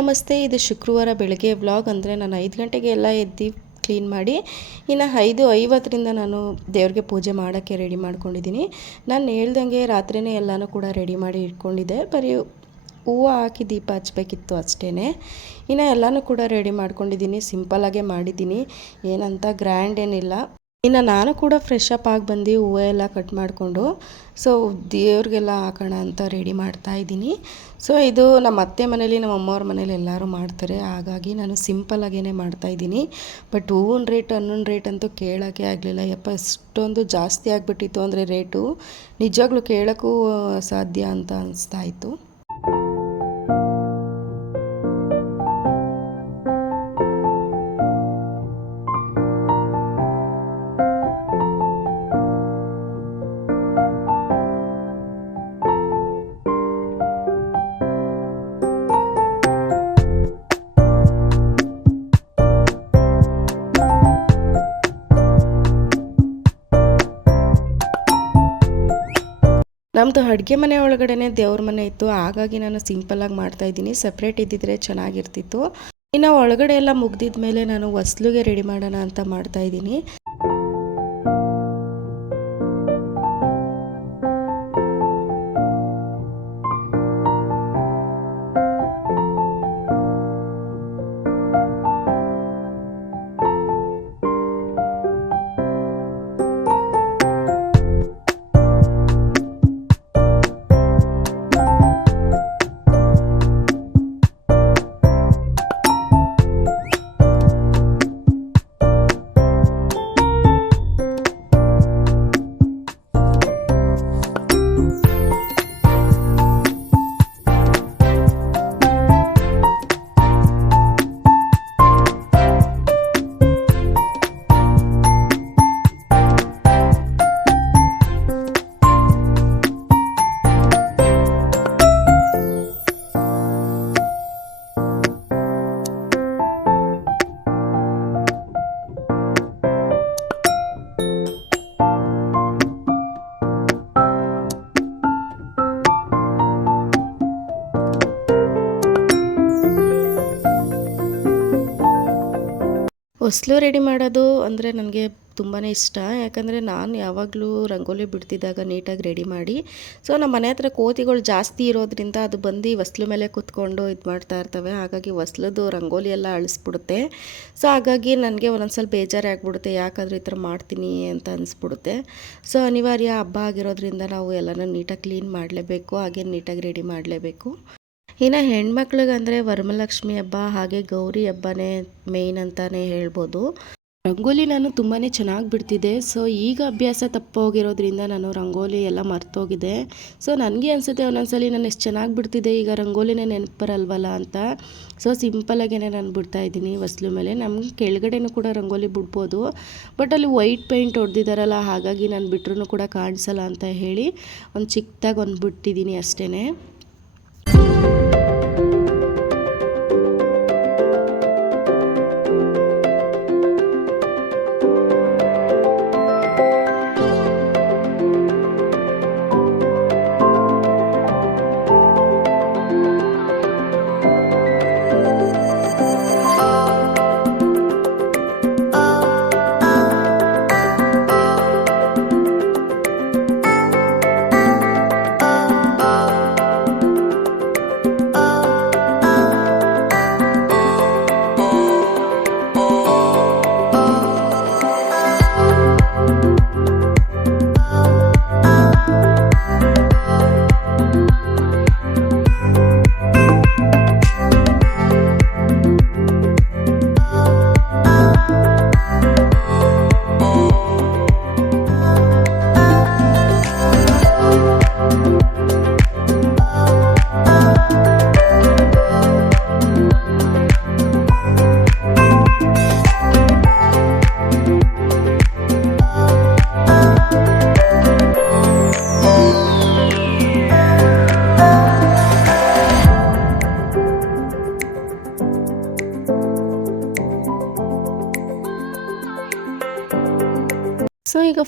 ನಮಸ್ತೆ, ಇದು ಶುಕ್ರವಾರ ಬೆಳಗ್ಗೆ ವ್ಲಾಗ್. ಅಂದರೆ ನಾನು ಐದು ಗಂಟೆಗೆ ಎಲ್ಲ ಎದ್ದು ಕ್ಲೀನ್ ಮಾಡಿ, ಇನ್ನು ಐದು ಐವತ್ತರಿಂದ ನಾನು ದೇವ್ರಿಗೆ ಪೂಜೆ ಮಾಡೋಕ್ಕೆ ರೆಡಿ ಮಾಡ್ಕೊಂಡಿದ್ದೀನಿ. ನಾನು ಹೇಳ್ದಂಗೆ ರಾತ್ರಿಯೇ ಎಲ್ಲನೂ ಕೂಡ ರೆಡಿ ಮಾಡಿ ಇಟ್ಕೊಂಡಿದ್ದೆ. ಬರೀ ಹೂವು ಹಾಕಿ ದೀಪ ಹಚ್ಬೇಕಿತ್ತು ಅಷ್ಟೇ ಇನ್ನು ಎಲ್ಲನೂ ಕೂಡ ರೆಡಿ ಮಾಡ್ಕೊಂಡಿದ್ದೀನಿ, ಸಿಂಪಲ್ಲಾಗೆ ಮಾಡಿದ್ದೀನಿ. ಏನಂತ, ಗ್ರ್ಯಾಂಡ್ ಏನಿಲ್ಲ. ಇನ್ನು ನಾನು ಕೂಡ ಫ್ರೆಶ್ ಅಪ್ ಆಗಿ ಬಂದು ಹೂವು ಎಲ್ಲ ಕಟ್ ಮಾಡಿಕೊಂಡು ಸೊ ದೇವ್ರಿಗೆಲ್ಲ ಹಾಕೋಣ ಅಂತ ರೆಡಿ ಮಾಡ್ತಾ ಇದ್ದೀನಿ. ಸೊ ಇದು ನಮ್ಮ ಅತ್ತೆ ಮನೇಲಿ ನಮ್ಮ ಅಮ್ಮವ್ರ ಮನೇಲಿ ಎಲ್ಲರೂ ಮಾಡ್ತಾರೆ. ಹಾಗಾಗಿ ನಾನು ಸಿಂಪಲ್ ಆಗೇ ಮಾಡ್ತಾ ಇದ್ದೀನಿ. ಬಟ್ ಹೂವಿನ ರೇಟ್ ಹಣ್ಣಿನ ರೇಟ್ ಅಂತೂ ಕೇಳೋಕ್ಕೆ ಆಗಲಿಲ್ಲ. ಯಪ್ಪ ಅಷ್ಟೊಂದು ಜಾಸ್ತಿ ಆಗಿಬಿಟ್ಟಿತ್ತು ಅಂದರೆ ರೇಟು ನಿಜವಾಗ್ಲೂ ಕೇಳೋಕ್ಕೂ ಸಾಧ್ಯ ಅಂತ ಅನಿಸ್ತಾ ಇತ್ತು. ನಮ್ಮದು ಅಡುಗೆ ಮನೆ ಒಳಗಡೆ ದೇವ್ರ ಮನೆ ಇತ್ತು. ಹಾಗಾಗಿ ನಾನು ಸಿಂಪಲ್ಲಾಗಿ ಮಾಡ್ತಾಯಿದ್ದೀನಿ ಸಪ್ರೇಟ್ ಇದ್ದಿದ್ರೆ ಚೆನ್ನಾಗಿರ್ತಿತ್ತು. ಇನ್ನು ಒಳಗಡೆ ಎಲ್ಲ ಮುಗ್ದಿದ ಮೇಲೆ ನಾನು ಹೊಸ್ಲಿಗೆ ರೆಡಿ ಮಾಡೋಣ ಅಂತ ಮಾಡ್ತಾಯಿದ್ದೀನಿ ಹೊಸ್ಲು ರೆಡಿ ಮಾಡೋದು ಅಂದರೆ ನನಗೆ ತುಂಬಾ ಇಷ್ಟ. ಯಾಕಂದರೆ ನಾನು ಯಾವಾಗಲೂ ರಂಗೋಲಿ ಬಿಡ್ತಿದ್ದಾಗ ನೀಟಾಗಿ ರೆಡಿ ಮಾಡಿ. ಸೊ ನಮ್ಮ ಮನೆ ಹತ್ರ ಕೋತಿಗಳು ಜಾಸ್ತಿ ಇರೋದ್ರಿಂದ ಅದು ಬಂದು ಹೊಸ್ಲು ಮೇಲೆ ಕೂತ್ಕೊಂಡು ಇದು ಮಾಡ್ತಾ ಇರ್ತವೆ. ಹಾಗಾಗಿ ಹೊಸ್ಲದು ರಂಗೋಲಿ ಎಲ್ಲ ಅಳಿಸ್ಬಿಡುತ್ತೆ. ಸೊ ಹಾಗಾಗಿ ನನಗೆ ಒಂದೊಂದ್ಸಲ ಬೇಜಾರೇ ಆಗ್ಬಿಡುತ್ತೆ. ಯಾಕಾದರೂ ಈ ಥರ ಮಾಡ್ತೀನಿ ಅಂತ ಅನಿಸ್ಬಿಡುತ್ತೆ. ಸೊ ಅನಿವಾರ್ಯ ಹಬ್ಬ ಆಗಿರೋದ್ರಿಂದ ನಾವು ಎಲ್ಲನೂ ನೀಟಾಗಿ ಕ್ಲೀನ್ ಮಾಡಲೇಬೇಕು. ಹಾಗೆ ನೀಟಾಗಿ ರೆಡಿ ಮಾಡಲೇಬೇಕು. ಇನ್ನು ಹೆಣ್ಮಕ್ಳಿಗಂದರೆ ವರಮಲಕ್ಷ್ಮಿ ಹಬ್ಬ ಹಾಗೆ ಗೌರಿ ಹಬ್ಬನೇ ಮೇಯ್ನ್ ಅಂತಲೇ ಹೇಳ್ಬೋದು. ರಂಗೋಲಿ ನಾನು ತುಂಬಾ ಚೆನ್ನಾಗಿ ಬಿಡ್ತಿದ್ದೆ. ಸೊ ಈಗ ಅಭ್ಯಾಸ ತಪ್ಪೋಗಿರೋದ್ರಿಂದ ನಾನು ರಂಗೋಲಿ ಎಲ್ಲ ಮರ್ತೋಗಿದೆ. ಸೊ ನನಗೆ ಅನಿಸುತ್ತೆ ಒಂದೊಂದ್ಸಲಿ ನಾನು ಎಷ್ಟು ಚೆನ್ನಾಗಿ ಬಿಡ್ತಿದ್ದೆ, ಈಗ ರಂಗೋಲಿನೇ ನೆನಪು ಬರಲ್ವಲ್ಲ ಅಂತ ಸೊ ಸಿಂಪಲಾಗೇ ನಾನು ಬಿಡ್ತಾ ಇದ್ದೀನಿ. ಹೊಸ್ಲು ಮೇಲೆ ನಮ್ಗೆ ಕೆಳಗಡೆನೂ ಕೂಡ ರಂಗೋಲಿ ಬಿಡ್ಬೋದು. ಬಟ್ ಅಲ್ಲಿ ವೈಟ್ ಪೇಂಟ್ ಹೊಡೆದಿದ್ದಾರಲ್ಲ ಹಾಗಾಗಿ ನಾನು ಬಿಟ್ರೂ ಕೂಡ ಕಾಣಿಸಲ್ಲ ಅಂತ ಹೇಳಿ ಒಂದು ಚಿಕ್ಕದಾಗಿ ಒಂದು ಬಿಟ್ಟಿದ್ದೀನಿ ಅಷ್ಟೇ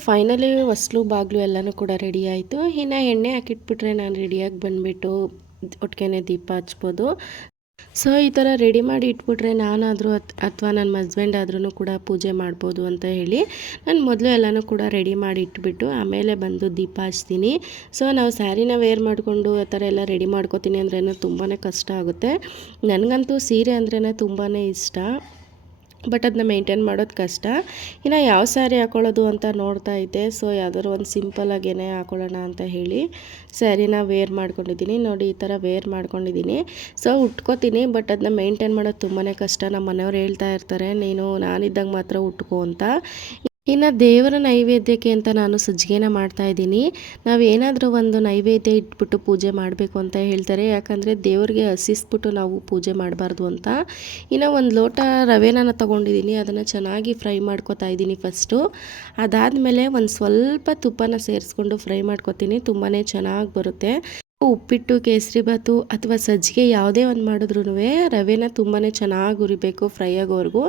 ಫೈನಲಿ ಹೊಸ್ಲು ಬಾಗಿಲು ಎಲ್ಲನೂ ಕೂಡ ರೆಡಿ ಆಯಿತು. ಇನ್ನು ಎಣ್ಣೆ ಹಾಕಿಟ್ಬಿಟ್ರೆ ನಾನು ರೆಡಿಯಾಗಿ ಬಂದುಬಿಟ್ಟು ಒಟ್ಟಿಗೆ ದೀಪ ಹಚ್ಬೋದು. ಸೊ ಈ ಥರ ರೆಡಿ ಮಾಡಿ ಇಟ್ಬಿಟ್ರೆ ನಾನಾದರೂ ಅಥವಾ ನನ್ನ ಹಸ್ಬೆಂಡ್ ಆದ್ರೂ ಕೂಡ ಪೂಜೆ ಮಾಡ್ಬೋದು ಅಂತ ಹೇಳಿ ನಾನು ಮೊದಲು ಎಲ್ಲನೂ ಕೂಡ ರೆಡಿ ಮಾಡಿ ಇಟ್ಬಿಟ್ಟು ಆಮೇಲೆ ಬಂದು ದೀಪ ಹಚ್ತೀನಿ. ಸೊ ನಾವು ಸ್ಯಾರಿನ ವೇರ್ ಮಾಡಿಕೊಂಡು ಆ ಥರ ಎಲ್ಲ ರೆಡಿ ಮಾಡ್ಕೋತೀನಿ ಅಂದ್ರೇ ತುಂಬಾ ಕಷ್ಟ ಆಗುತ್ತೆ. ನನಗಂತೂ ಸೀರೆ ಅಂದ್ರೇ ತುಂಬಾ ಇಷ್ಟ. ಬಟ್ ಅದನ್ನ ಮೇಂಟೈನ್ ಮಾಡೋದು ಕಷ್ಟ. ಇನ್ನು ಯಾವ ಸ್ಯಾರಿ ಹಾಕೊಳ್ಳೋದು ಅಂತ ನೋಡ್ತಾ ಇದ್ದೆ. ಸೊ ಯಾವ್ದಾದ್ರು ಒಂದು ಸಿಂಪಲಾಗೇನೆ ಹಾಕೊಳ್ಳೋಣ ಅಂತ ಹೇಳಿ. ಸ್ಯಾರಿನ ವೇರ್ ಮಾಡ್ಕೊಂಡಿದ್ದೀನಿ. ನೋಡಿ, ಈ ಥರ ವೇರ್ ಮಾಡ್ಕೊಂಡಿದ್ದೀನಿ. ಸೊ ಉಟ್ಕೋತೀನಿ, ಬಟ್ ಅದನ್ನ ಮೇಂಟೈನ್ ಮಾಡೋದು ತುಂಬಾ ಕಷ್ಟ. ನಮ್ಮ ಮನೆಯವ್ರು ಹೇಳ್ತಾ ಇರ್ತಾರೆ, ನೀನು ನಾನಿದ್ದಾಗ ಮಾತ್ರ ಉಟ್ಕೋ ಅಂತ. ಇನ್ನು ದೇವರ ನೈವೇದ್ಯಕ್ಕೆ ಅಂತ ನಾನು ಸಜ್ಜಿಗೆನ ಮಾಡ್ತಾ ಇದ್ದೀನಿ. ನಾವೇನಾದರೂ ಒಂದು ನೈವೇದ್ಯ ಇಟ್ಬಿಟ್ಟು ಪೂಜೆ ಮಾಡಬೇಕು ಅಂತ ಹೇಳ್ತಾರೆ. ಯಾಕಂದರೆ ದೇವರಿಗೆ ಹಸಿಸ್ಬಿಟ್ಟು ನಾವು ಪೂಜೆ ಮಾಡಬಾರ್ದು ಅಂತ. ಇನ್ನು ಒಂದು ಲೋಟ ರವೆನ ತೊಗೊಂಡಿದ್ದೀನಿ. ಅದನ್ನು ಚೆನ್ನಾಗಿ ಫ್ರೈ ಮಾಡ್ಕೊತಾ ಇದ್ದೀನಿ ಫಸ್ಟು ಅದಾದಮೇಲೆ ಒಂದು ಸ್ವಲ್ಪ ತುಪ್ಪನ ಸೇರಿಸ್ಕೊಂಡು ಫ್ರೈ ಮಾಡ್ಕೊತೀನಿ. ತುಂಬಾ ಚೆನ್ನಾಗಿ ಬರುತ್ತೆ. ಉಪ್ಪಿಟ್ಟು ಕೇಸರಿಬಾತು ಅಥವಾ ಸಜ್ಜಿಗೆ ಯಾವುದೇ ಒಂದು ಮಾಡಿದ್ರೂ ರವೆನ ತುಂಬಾ ಚೆನ್ನಾಗಿ ಹುರಿಬೇಕು ಫ್ರೈ ಆಗೋವರೆಗೂ.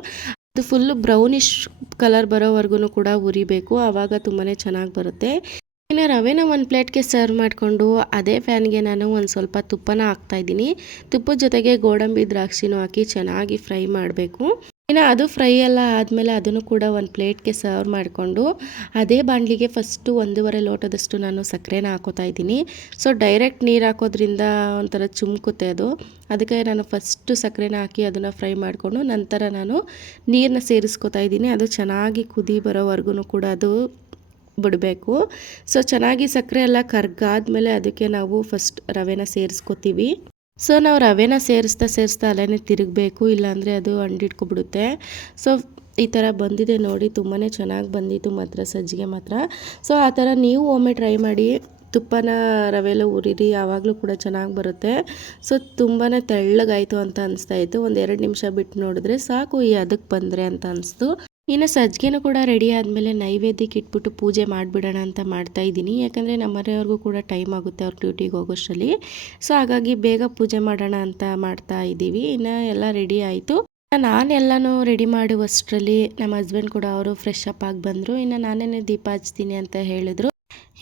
ಅದು ಫುಲ್ಲು ಬ್ರೌನಿಶ್ ಕಲರ್ ಬರೋವರೆಗೂ ಕೂಡ ಉರಿಬೇಕು. ಆವಾಗ ತುಂಬಾ ಚೆನ್ನಾಗಿ ಬರುತ್ತೆ. ಇನ್ನು ರವೆನ ಒಂದು ಪ್ಲೇಟ್ಗೆ ಸರ್ವ್ ಮಾಡಿಕೊಂಡು ಅದೇ ಫ್ಯಾನ್ಗೆ ನಾನು ಒಂದು ಸ್ವಲ್ಪ ತುಪ್ಪನ ಹಾಕ್ತಾಯಿದ್ದೀನಿ ತುಪ್ಪದ ಜೊತೆಗೆ ಗೋಡಂಬಿ ದ್ರಾಕ್ಷಿನೂ ಹಾಕಿ ಚೆನ್ನಾಗಿ ಫ್ರೈ ಮಾಡಬೇಕು. ಇನ್ನು ಅದು ಫ್ರೈ ಎಲ್ಲ ಆದಮೇಲೆ ಅದನ್ನು ಕೂಡ ಒಂದು ಪ್ಲೇಟ್ಗೆ ಸರ್ವ್ ಮಾಡಿಕೊಂಡು ಅದೇ ಬಾಣಲಿಗೆ ಫಸ್ಟು ಒಂದೂವರೆ ಲೋಟದಷ್ಟು ನಾನು ಸಕ್ಕರೆನ ಹಾಕೋತಾ ಇದ್ದೀನಿ. ಸೊ ಡೈರೆಕ್ಟ್ ನೀರು ಹಾಕೋದ್ರಿಂದ ಒಂಥರ ಚುಮ್ಕುತ್ತೆ ಅದು. ಅದಕ್ಕೆ ನಾನು ಫಸ್ಟು ಸಕ್ಕರೆನ ಹಾಕಿ ಅದನ್ನು ಫ್ರೈ ಮಾಡಿಕೊಂಡು ನಂತರ ನಾನು ನೀರನ್ನ ಸೇರಿಸ್ಕೊತಾ ಇದ್ದೀನಿ. ಅದು ಚೆನ್ನಾಗಿ ಕುದಿ ಬರೋವರೆಗೂ ಕೂಡ ಅದು ಬಿಡಬೇಕು. ಸೊ ಚೆನ್ನಾಗಿ ಸಕ್ಕರೆ ಎಲ್ಲ ಕರ್ಗಾದ್ಮೇಲೆ ಅದಕ್ಕೆ ನಾವು ಫಸ್ಟ್ ರವೆನ ಸೇರಿಸ್ಕೊತೀವಿ. ಸೊ ನಾವು ರವೆನ ಸೇರಿಸ್ತಾ ಸೇರಿಸ್ತಾ ಅಲ್ಲೇ ತಿರುಗಬೇಕು, ಇಲ್ಲಾಂದರೆ ಅದು ಅಂಡಿಟ್ಕೊಬಿಡುತ್ತೆ ಸೊ ಈ ಥರ ಬಂದಿದೆ ನೋಡಿ ತುಂಬಾ ಚೆನ್ನಾಗಿ ಬಂದಿತ್ತು ಮಾತ್ರ ಸಜ್ಜಿಗೆ ಮಾತ್ರ. ಸೊ ಆ ಥರ ನೀವು ಒಮ್ಮೆ ಟ್ರೈ ಮಾಡಿ, ತುಪ್ಪನ ರವೆಲ್ಲ ಉರಿರಿ ಯಾವಾಗಲೂ ಕೂಡ ಚೆನ್ನಾಗಿ ಬರುತ್ತೆ. ಸೊ ತುಂಬಾ ತೆಳ್ಳಗಾಯಿತು ಅಂತ ಅನಿಸ್ತಾ ಇತ್ತು. ಒಂದು ಎರಡು ನಿಮಿಷ ಬಿಟ್ಟು ನೋಡಿದ್ರೆ ಸಾಕು, ಈ ಅದಕ್ಕೆ ಬಂದರೆ ಅಂತ ಅನಿಸ್ತು. ಇನ್ನು ಸಜ್ಜಿಗೆನೂ ಕೂಡ ರೆಡಿ ಆದಮೇಲೆ ನೈವೇದ್ಯಕ್ಕೆ ಇಟ್ಬಿಟ್ಟು ಪೂಜೆ ಮಾಡಿಬಿಡೋಣ ಅಂತ ಮಾಡ್ತಾ ಇದ್ದೀನಿ. ಯಾಕಂದರೆ ನಮ್ಮ ಮನೆಯವ್ರಿಗೂ ಕೂಡ ಟೈಮ್ ಆಗುತ್ತೆ ಅವ್ರ ಡ್ಯೂಟಿಗೆ ಹೋಗೋಷ್ಟರಲ್ಲಿ. ಸೊ ಹಾಗಾಗಿ ಬೇಗ ಪೂಜೆ ಮಾಡೋಣ ಅಂತ ಮಾಡ್ತಾ ಇದ್ದೀವಿ. ಇನ್ನು ಎಲ್ಲ ರೆಡಿ ಆಯಿತು. ನಾನೆಲ್ಲನೂ ರೆಡಿ ಮಾಡುವಷ್ಟರಲ್ಲಿ ನಮ್ಮ ಹಸ್ಬೆಂಡ್ ಕೂಡ ಅವರು ಫ್ರೆಶ್ ಅಪ್ ಆಗಿ ಬಂದರು. ಇನ್ನು ನಾನೇನೇ ದೀಪ ಹಚ್ತೀನಿ ಅಂತ ಹೇಳಿದ್ರು.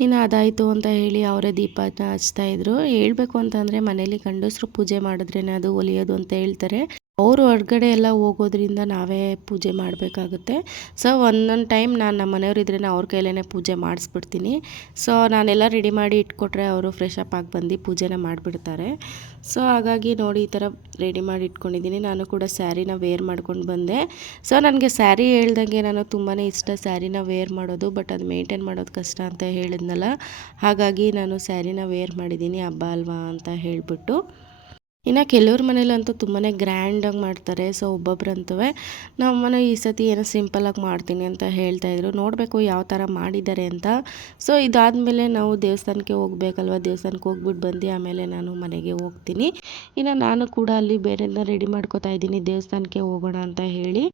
ಇನ್ನು ಅದಾಯಿತು ಅಂತ ಹೇಳಿ ಅವರೇ ದೀಪ ಹಚ್ತಾ ಇದ್ರು. ಹೇಳಬೇಕು ಅಂತಂದರೆ ಮನೇಲಿ ಗಂಡಸರು ಪೂಜೆ ಮಾಡಿದ್ರೇನೆ ಅದು ಒಲಿಯೋದು ಅಂತ ಹೇಳ್ತಾರೆ. ಅವರು ಹೊರಗಡೆ ಎಲ್ಲ ಹೋಗೋದ್ರಿಂದ ನಾವೇ ಪೂಜೆ ಮಾಡಬೇಕಾಗುತ್ತೆ. ಸೊ ಒಂದೊಂದು ಟೈಮ್ ನಾನು ನಮ್ಮ ಮನೆಯವ್ರು ಇದ್ರೇ ಅವ್ರ ಕೈಲೇ ಪೂಜೆ ಮಾಡಿಸ್ಬಿಡ್ತೀನಿ. ಸೊ ನಾನೆಲ್ಲ ರೆಡಿ ಮಾಡಿ ಇಟ್ಕೊಟ್ರೆ ಅವರು ಫ್ರೆಶ್ ಅಪ್ ಆಗಿ ಬಂದು ಪೂಜೆನ ಮಾಡಿಬಿಡ್ತಾರೆ. ಸೊ ಹಾಗಾಗಿ ನೋಡಿ ಈ ಥರ ರೆಡಿ ಮಾಡಿ ಇಟ್ಕೊಂಡಿದ್ದೀನಿ. ನಾನು ಕೂಡ ಸ್ಯಾರಿನ ವೇರ್ ಮಾಡ್ಕೊಂಡು ಬಂದೆ. ಸೊ ನನಗೆ ಸ್ಯಾರಿ ಹೇಳ್ದಂಗೆ ನಾನು ತುಂಬಾ ಇಷ್ಟ ಸ್ಯಾರಿನ ವೇರ್ ಮಾಡೋದು ಬಟ್ ಅದು ಮೇಂಟೈನ್ ಮಾಡೋದು ಕಷ್ಟ ಅಂತ ಹೇಳಿದ್ನಲ್ಲ. ಹಾಗಾಗಿ ನಾನು ಸ್ಯಾರಿನ ವೇರ್ ಮಾಡಿದ್ದೀನಿ, ಹಬ್ಬ ಅಲ್ವಾ ಅಂತ ಹೇಳಿಬಿಟ್ಟು. ಇನ್ನು ಕೆಲವ್ರ ಮನೇಲಂತೂ ತುಂಬಾ ಗ್ರ್ಯಾಂಡಾಗಿ ಮಾಡ್ತಾರೆ. ಸೊ ಒಬ್ಬೊಬ್ರಂತೂ ನಮ್ಮ ಈ ಸತಿ ಏನೋ ಸಿಂಪಲಾಗಿ ಮಾಡ್ತೀನಿ ಅಂತ ಹೇಳ್ತಾಯಿದ್ರು ನೋಡಬೇಕು ಯಾವ ಥರ ಮಾಡಿದ್ದಾರೆ ಅಂತ. ಸೊ ಇದಾದಮೇಲೆ ನಾವು ದೇವಸ್ಥಾನಕ್ಕೆ ಹೋಗ್ಬೇಕಲ್ವ? ದೇವಸ್ಥಾನಕ್ಕೆ ಹೋಗ್ಬಿಟ್ಟು ಬಂದು ಆಮೇಲೆ ನಾನು ಮನೆಗೆ ಹೋಗ್ತೀನಿ. ಇನ್ನು ನಾನು ಕೂಡ ಅಲ್ಲಿ ಬೇರೆದನ್ನ ರೆಡಿ ಮಾಡ್ಕೋತಾ ಇದ್ದೀನಿ. ದೇವಸ್ಥಾನಕ್ಕೆ ಹೋಗೋಣ ಅಂತ ಹೇಳಿ.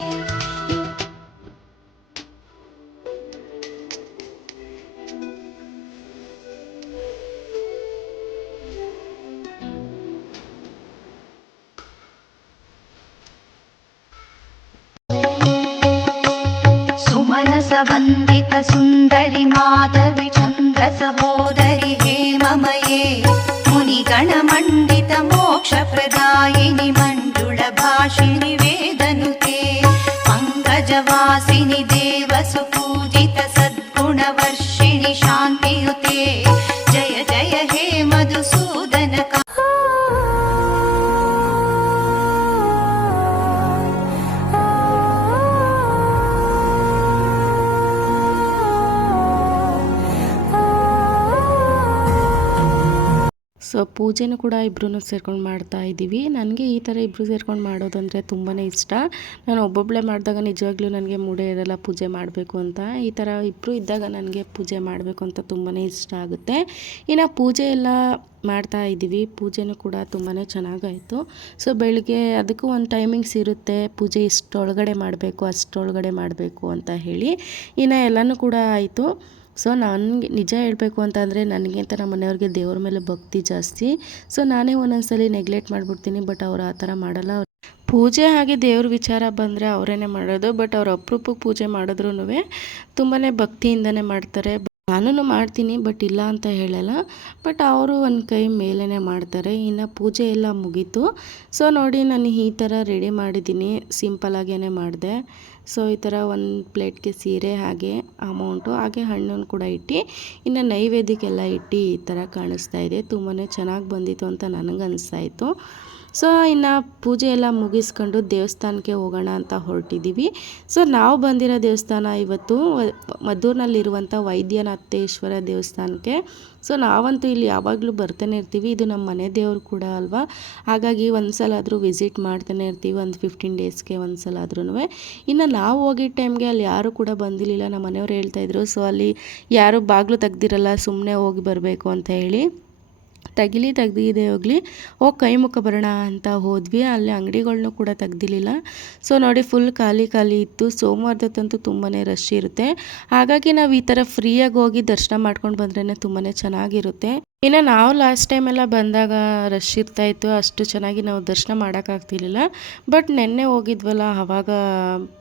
सुन्दरि माधवि चन्द्र सहोदरि हेममये मुनिगणमण्डित मोक्षप्रदायिनि मण्डुलभाषिणि वेदनुते पङ्कजवासिनि देवसुपूजित ಸೊ ಪೂಜೆನೂ ಕೂಡ ಇಬ್ಬರೂ ಸೇರ್ಕೊಂಡು ಮಾಡ್ತಾ ಇದ್ದೀವಿ. ನನಗೆ ಈ ಥರ ಇಬ್ಬರು ಸೇರ್ಕೊಂಡು ಮಾಡೋದಂದರೆ ತುಂಬಾ ಇಷ್ಟ. ನಾನು ಒಬ್ಬೊಬ್ಬಳೇ ಮಾಡಿದಾಗ ನಿಜವಾಗ್ಲೂ ನನಗೆ ಮೂಡೆ ಇರಲ್ಲ ಪೂಜೆ ಮಾಡಬೇಕು ಅಂತ. ಈ ಥರ ಇಬ್ಬರು ಇದ್ದಾಗ ನನಗೆ ಪೂಜೆ ಮಾಡಬೇಕು ಅಂತ ತುಂಬಾ ಇಷ್ಟ ಆಗುತ್ತೆ. ಇನ್ನು ಪೂಜೆ ಎಲ್ಲ ಮಾಡ್ತಾ ಇದ್ದೀವಿ. ಪೂಜೆನೂ ಕೂಡ ತುಂಬಾ ಚೆನ್ನಾಗಾಯಿತು. ಸೊ ಬೆಳಿಗ್ಗೆ ಅದಕ್ಕೂ ಒಂದು ಟೈಮಿಂಗ್ಸ್ ಇರುತ್ತೆ. ಪೂಜೆ ಇಷ್ಟೊಳಗಡೆ ಮಾಡಬೇಕು, ಅಷ್ಟೊಳಗಡೆ ಮಾಡಬೇಕು ಅಂತ ಹೇಳಿ. ಇನ್ನು ಎಲ್ಲನೂ ಕೂಡ ಆಯಿತು. ಸೊ ನನಗೆ ನಿಜ ಹೇಳಬೇಕು ಅಂತಂದರೆ ನನಗಿಂತ ನಮ್ಮ ಮನೆಯವ್ರಿಗೆ ದೇವ್ರ ಮೇಲೆ ಭಕ್ತಿ ಜಾಸ್ತಿ. ಸೊ ನಾನೇ ಒಂದೊಂದ್ಸಲಿ ನೆಗ್ಲೆಕ್ಟ್ ಮಾಡಿಬಿಡ್ತೀನಿ ಬಟ್ ಅವ್ರು ಆ ಥರ ಮಾಡಲ್ಲ. ಪೂಜೆ ಹಾಗೆ ದೇವ್ರ ವಿಚಾರ ಬಂದರೆ ಅವರೇನೆ ಮಾಡೋದು ಬಟ್ ಅವ್ರು ಅಪರೂಪಕ್ಕೆ ಪೂಜೆ ಮಾಡಿದ್ರೂ ತುಂಬಾ ಭಕ್ತಿಯಿಂದನೇ ಮಾಡ್ತಾರೆ. ನಾನು ಮಾಡ್ತೀನಿ ಬಟ್ ಇಲ್ಲ ಅಂತ ಹೇಳಲ್ಲ. ಬಟ್ ಅವರು ಒಂದು ಕೈ ಮೇಲೇ ಮಾಡ್ತಾರೆ. ಇನ್ನು ಪೂಜೆ ಎಲ್ಲ ಮುಗೀತು. ಸೊ ನೋಡಿ ನಾನು ಈ ಥರ ರೆಡಿ ಮಾಡಿದ್ದೀನಿ. ಸಿಂಪಲಾಗೇ ಮಾಡಿದೆ. ಸೊ ಈ ಥರ ಒಂದು ಪ್ಲೇಟ್ಗೆ ಸೀರೆ ಹಾಗೆ ಅಮೌಂಟು, ಹಾಗೆ ಹಣ್ಣನ್ನು ಕೂಡ ಇಟ್ಟು, ಇನ್ನು ನೈವೇದ್ಯಕ್ಕೆಲ್ಲ ಇಟ್ಟು ಈ ಥರ ಕಾಣಿಸ್ತಾ ಇದೆ. ತುಂಬಾ ಚೆನ್ನಾಗಿ ಬಂದಿತ್ತು ಅಂತ ನನಗೆ ಅನಿಸ್ತಾ ಇತ್ತು. ಸೊ, ಇನ್ನು ಪೂಜೆ ಎಲ್ಲ ಮುಗಿಸ್ಕೊಂಡು ದೇವಸ್ಥಾನಕ್ಕೆ ಹೋಗೋಣ ಅಂತ ಹೊರಟಿದ್ದೀವಿ ಸೊ, ನಾವು ಬಂದಿರೋ ದೇವಸ್ಥಾನ ಇವತ್ತು ಮದ್ದೂರಿನಲ್ಲಿರುವಂಥ ವೈದ್ಯನಾಥೇಶ್ವರ ದೇವಸ್ಥಾನಕ್ಕೆ. ಸೊ, ನಾವಂತೂ ಇಲ್ಲಿ ಯಾವಾಗಲೂ ಬರ್ತಾನೆ ಇರ್ತೀವಿ. ಇದು ನಮ್ಮ ಮನೆ ದೇವರು ಕೂಡ ಅಲ್ವಾ? ಹಾಗಾಗಿ ಒಂದು ಸಲ ಆದರೂ ವಿಸಿಟ್ ಮಾಡ್ತಾನೆ ಇರ್ತೀವಿ. ಒಂದು ಫಿಫ್ಟೀನ್ ಡೇಸ್ಗೆ ಒಂದು ಸಲ ಆದ್ರೂ ಇನ್ನು ನಾವು ಹೋಗಿದ್ದ ಟೈಮ್ಗೆ ಅಲ್ಲಿ ಯಾರೂ ಕೂಡ ಬಂದಿರಲಿಲ್ಲ ನಮ್ಮ ಮನೆಯವ್ರು ಹೇಳ್ತಾಯಿದ್ರು ಸೊ, ಅಲ್ಲಿ ಯಾರು ಬಾಗಿಲು ತೆಗ್ದಿರಲ್ಲ ಸುಮ್ಮನೆ ಹೋಗಿ ಬರಬೇಕು ಅಂತ ಹೇಳಿ. ತೆಗಿಲಿ ತೆಗ್ದಿದೆ ಹೋಗಲಿ. ಹೋಗಿ ಕೈ ಮುಖ ಬರೋಣ ಅಂತ ಹೋದ್ವಿ. ಅಲ್ಲಿ ಅಂಗಡಿಗಳನ್ನೂ ಕೂಡ ತೆಗ್ದಿಲಿಲ್ಲ ಸೊ ನೋಡಿ ಫುಲ್ ಖಾಲಿ ಖಾಲಿ ಇತ್ತು. ಸೋಮವಾರದತ್ತಂತೂ ತುಂಬಾ ರಶ್ ಇರುತ್ತೆ. ಹಾಗಾಗಿ ನಾವು ಈ ಥರ ಫ್ರೀಯಾಗಿ ಹೋಗಿ ದರ್ಶನ ಮಾಡ್ಕೊಂಡು ಬಂದ್ರೇ ತುಂಬಾ ಚೆನ್ನಾಗಿರುತ್ತೆ. ಇನ್ನು ನಾವು ಲಾಸ್ಟ್ ಟೈಮ್ ಎಲ್ಲ ಬಂದಾಗ ರಶ್ ಇರ್ತಾಯಿತ್ತು, ಅಷ್ಟು ಚೆನ್ನಾಗಿ ನಾವು ದರ್ಶನ ಮಾಡೋಕ್ಕಾಗ್ತಿರ್ಲಿಲ್ಲ ಬಟ್ ನೆನ್ನೆ ಹೋಗಿದ್ವಲ್ಲ ಆವಾಗ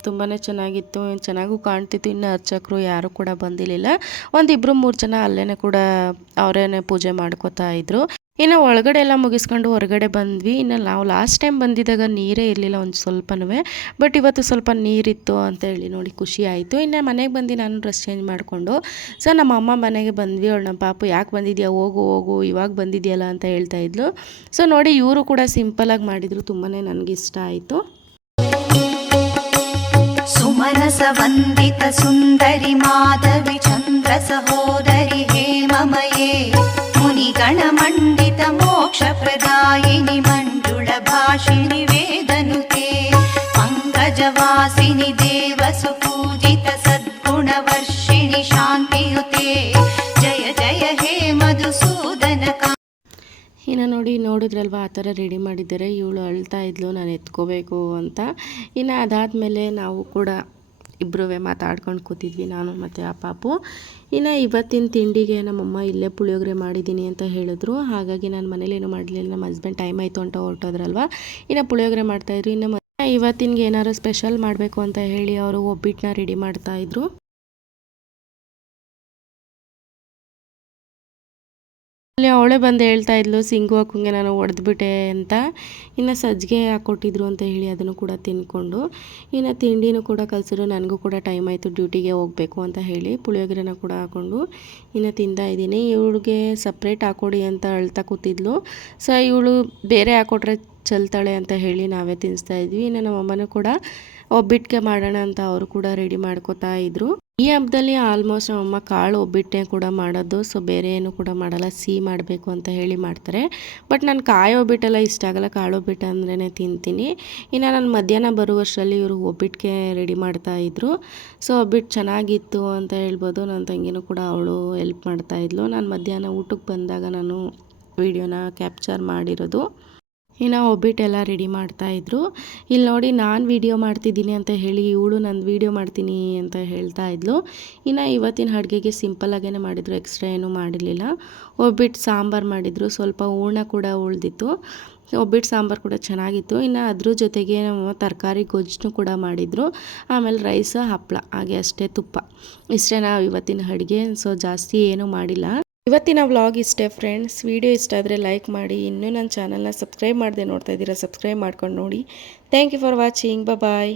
ತುಂಬಾ ಚೆನ್ನಾಗಿತ್ತು, ಚೆನ್ನಾಗೂ ಕಾಣ್ತಿತ್ತು. ಇನ್ನು ಅರ್ಚಕರು ಯಾರೂ ಕೂಡ ಬಂದಿರಲಿಲ್ಲ. ಒಂದಿಬ್ಬರು ಮೂರು ಜನ ಅಲ್ಲೇ ಕೂಡ ಅವರೇನೆ ಪೂಜೆ ಮಾಡ್ಕೋತಾ ಇದ್ರು. ಇನ್ನು ಒಳಗಡೆ ಎಲ್ಲ ಮುಗಿಸ್ಕೊಂಡು ಹೊರಗಡೆ ಬಂದ್ವಿ. ಇನ್ನು ನಾವು ಲಾಸ್ಟ್ ಟೈಮ್ ಬಂದಿದ್ದಾಗ ನೀರೇ ಇರಲಿಲ್ಲ ಒಂದು ಸ್ವಲ್ಪನೂ ಬಟ್ ಇವತ್ತು ಸ್ವಲ್ಪ ನೀರಿತ್ತು ಅಂತ ಹೇಳಿ ನೋಡಿ ಖುಷಿ ಆಯಿತು. ಇನ್ನು ಮನೆಗೆ ಬಂದು ನಾನು ಡ್ರೆಸ್ ಚೇಂಜ್ ಮಾಡಿಕೊಂಡು ಸೊ ನಮ್ಮ ಅಮ್ಮ ಮನೆಗೆ ಬಂದ್ವಿ. ಅವಳು ನಮ್ಮ ಪಾಪು ಯಾಕೆ ಬಂದಿದ್ಯಾ? ಹೋಗು ಹೋಗು, ಇವಾಗ ಬಂದಿದೆಯಲ್ಲ ಅಂತ ಹೇಳ್ತಾ ಇದ್ಲು. ಸೊ ನೋಡಿ ಇವರು ಕೂಡ ಸಿಂಪಲಾಗಿ ಮಾಡಿದರು. ತುಂಬಾ ಇಷ್ಟ ಆಯಿತು. ಸುಮನಸ ವಂದಿತ ಸುಂದರಿ ಮಾಧವಿ ಚಂದ್ರ ಸಹೋದರಿ ಭಾಷಿಣಿ ವೇದನುತೆ ಪಂಕಜವಾಸಿನಿ ದೇವ ಸುಪೂಜಿತ ಸದ್ಗುಣ ವರ್ಷಿಣಿ ಶಾಂತಿಯುತೆ. ಜಯ ಜಯ, ಹೇ ಮಧುಸೂದನ ಇನ್ನು ನೋಡಿ, ನೋಡಿದ್ರಲ್ವ, ಆ ಥರ ರೆಡಿ ಮಾಡಿದ್ದಾರೆ. ಇವಳು ಅಳ್ತಾ ಇದ್ಲು, ನಾನು ಎತ್ಕೋಬೇಕು ಅಂತ. ಇನ್ನು ಅದಾದಮೇಲೆ ನಾವು ಕೂಡ ಇಬ್ಬರೂ ಮಾತಾಡ್ಕೊಂಡು ಕೂತಿದ್ವಿ ನಾನು ಮತ್ತು ಆ ಪಾಪು. ಇನ್ನು ಇವತ್ತಿನ ತಿಂಡಿಗೆ ನಮ್ಮಮ್ಮ ಇಲ್ಲೇ ಪುಳಿಯೋಗರೆ ಮಾಡಿದ್ದೀನಿ ಅಂತ ಹೇಳಿದ್ರು. ಹಾಗಾಗಿ ನಾನು ಮನೇಲಿ ಏನೂ ಮಾಡಲಿಲ್ಲ ನಮ್ಮ ಹಸ್ಬೆಂಡ್ ಟೈಮ್ ಆಯಿತು ಅಂತ ಹೊರಟೋದ್ರಲ್ವ? ಇನ್ನು ಪುಳಿಯೋಗರೆ ಮಾಡ್ತಾಯಿದ್ರು ಇನ್ನು ಇವತ್ತಿನಗೆ ಏನಾದ್ರು ಸ್ಪೆಷಲ್ ಮಾಡಬೇಕು ಅಂತ ಹೇಳಿ ಅವರು ಒಬ್ಬಿಟ್ಟನ್ನ ರೆಡಿ ಮಾಡ್ತಾಯಿದ್ರು ಅಲ್ಲಿ ಅವಳೇ ಬಂದು ಹೇಳ್ತಾ ಇದ್ಲು ಸಿಂಗು ಹಾಕೋಂಗೆ ನಾನು ಹೊಡೆದ್ಬಿಟ್ಟೆ ಅಂತ. ಇನ್ನು ಸಜ್ಜಿಗೆ ಹಾಕ್ಕೊಟ್ಟಿದ್ರು ಅಂತ ಹೇಳಿ ಅದನ್ನು ಕೂಡ ತಿನ್ಕೊಂಡು, ಇನ್ನು ತಿಂಡಿನೂ ಕೂಡ ಕಲಿಸಿದ್ರು, ನನಗೂ ಕೂಡ ಟೈಮ್ ಆಯಿತು ಡ್ಯೂಟಿಗೆ ಹೋಗಬೇಕು ಅಂತ ಹೇಳಿ ಪುಳಿಯೋಗರೆನ ಕೂಡ ಹಾಕ್ಕೊಂಡು ಇನ್ನು ತಿಂತಾ ಇದ್ದೀನಿ. ಇವಳಿಗೆ ಸಪ್ರೇಟ್ ಹಾಕ್ಕೊಡಿ ಅಂತ ಅಳ್ತಾ ಕೂತಿದ್ಲು. ಸೊ ಇವಳು ಬೇರೆ ಹಾಕ್ಕೊಟ್ರೆ ಚಲ್ತಾಳೆ ಅಂತ ಹೇಳಿ ನಾವೇ ತಿನ್ನಿಸ್ತಾ ಇದ್ವಿ. ಇನ್ನು ನಮ್ಮಮ್ಮನೂ ಕೂಡ ಒಬ್ಬಿಟ್ಟಿಗೆ ಮಾಡೋಣ ಅಂತ ಅವರು ಕೂಡ ರೆಡಿ ಮಾಡ್ಕೋತಾ ಇದ್ರು. ಈ ಹಬ್ಬದಲ್ಲಿ ಆಲ್ಮೋಸ್ಟ್ ನಮ್ಮಮ್ಮ ಕಾಳು ಒಬ್ಬಿಟ್ಟೆ ಕೂಡ ಮಾಡೋದು ಸೊ ಬೇರೆ ಏನು ಕೂಡ ಮಾಡಲ್ಲ, ಸಿಹಿ ಮಾಡಬೇಕು ಅಂತ ಹೇಳಿ ಮಾಡ್ತಾರೆ. ಬಟ್ ನಾನು ಕಾಯಿ ಒಬ್ಬಿಟ್ಟೆಲ್ಲ ಇಷ್ಟ ಆಗಲ್ಲ, ಕಾಳು ಒಬ್ಬಿಟ್ಟು ಅಂದ್ರೇ ತಿಂತೀನಿ. ಇನ್ನು ನಾನು ಮಧ್ಯಾಹ್ನ ಬರುವಷ್ಟರಲ್ಲಿ ಇವರು ಒಬ್ಬಿಟ್ಟಿಗೆ ರೆಡಿ ಮಾಡ್ತಾ ಇದ್ರು. ಸೊ ಒಬ್ಬಿಟ್ಟು ಚೆನ್ನಾಗಿತ್ತು ಅಂತ ಹೇಳ್ಬೋದು. ನನ್ನ ತಂಗಿನೂ ಕೂಡ ಅವಳು ಹೆಲ್ಪ್ ಮಾಡ್ತಾಯಿದ್ಲು ನಾನು ಮಧ್ಯಾಹ್ನ ಊಟಕ್ಕೆ ಬಂದಾಗ ನಾನು ವಿಡಿಯೋನ ಕ್ಯಾಪ್ಚರ್ ಮಾಡಿರೋದು. ಇನ್ನು ಒಬ್ಬಿಟ್ಟೆಲ್ಲ ರೆಡಿ ಮಾಡ್ತಾಯಿದ್ರು ಇಲ್ಲಿ ನೋಡಿ ನಾನು ವೀಡಿಯೋ ಮಾಡ್ತಿದ್ದೀನಿ ಅಂತ ಹೇಳಿ ಇವಳು ನಾನು ವೀಡಿಯೋ ಮಾಡ್ತೀನಿ ಅಂತ ಹೇಳ್ತಾ ಇದ್ಲು. ಇನ್ನು ಇವತ್ತಿನ ಅಡುಗೆಗೆ ಸಿಂಪಲ್ಲಾಗೇ ಮಾಡಿದ್ರು ಎಕ್ಸ್ಟ್ರಾ ಏನೂ ಮಾಡಿರಲಿಲ್ಲ. ಒಬ್ಬಿಟ್ಟು ಸಾಂಬಾರು ಮಾಡಿದರು, ಸ್ವಲ್ಪ ಹೂರ್ಣ ಕೂಡ ಉಳಿದಿತ್ತು. ಒಬ್ಬಿಟ್ಟು ಸಾಂಬಾರು ಕೂಡ ಚೆನ್ನಾಗಿತ್ತು. ಇನ್ನು ಅದ್ರ ಜೊತೆಗೆ ನಮ್ಮ ತರಕಾರಿ ಗೊಜ್ಜು ಕೂಡ ಮಾಡಿದರು. ಆಮೇಲೆ ರೈಸ್ ಹಪ್ಪಳ ಹಾಗೆ ಅಷ್ಟೇ ತುಪ್ಪ. ಇಷ್ಟೇ ನಾವು ಇವತ್ತಿನ ಅಡುಗೆ ಸೊ ಜಾಸ್ತಿ ಏನೂ ಮಾಡಿಲ್ಲ. ಇವತ್ತಿನ ವ್ಲಾಗ್ ಇಷ್ಟೇ ಫ್ರೆಂಡ್ಸ್ ವಿಡಿಯೋ ಇಷ್ಟ ಆದರೆ ಲೈಕ್ ಮಾಡಿ. ಇನ್ನೂ ನನ್ನ ಚಾನಲ್ನ ಸಬ್ಸ್ಕ್ರೈಬ್ ಮಾಡದೆ ನೋಡ್ತಾ ಇದ್ದೀರಾ ಸಬ್ಸ್ಕ್ರೈಬ್ ಮಾಡ್ಕೊಂಡು ನೋಡಿ. Thank you for watching bye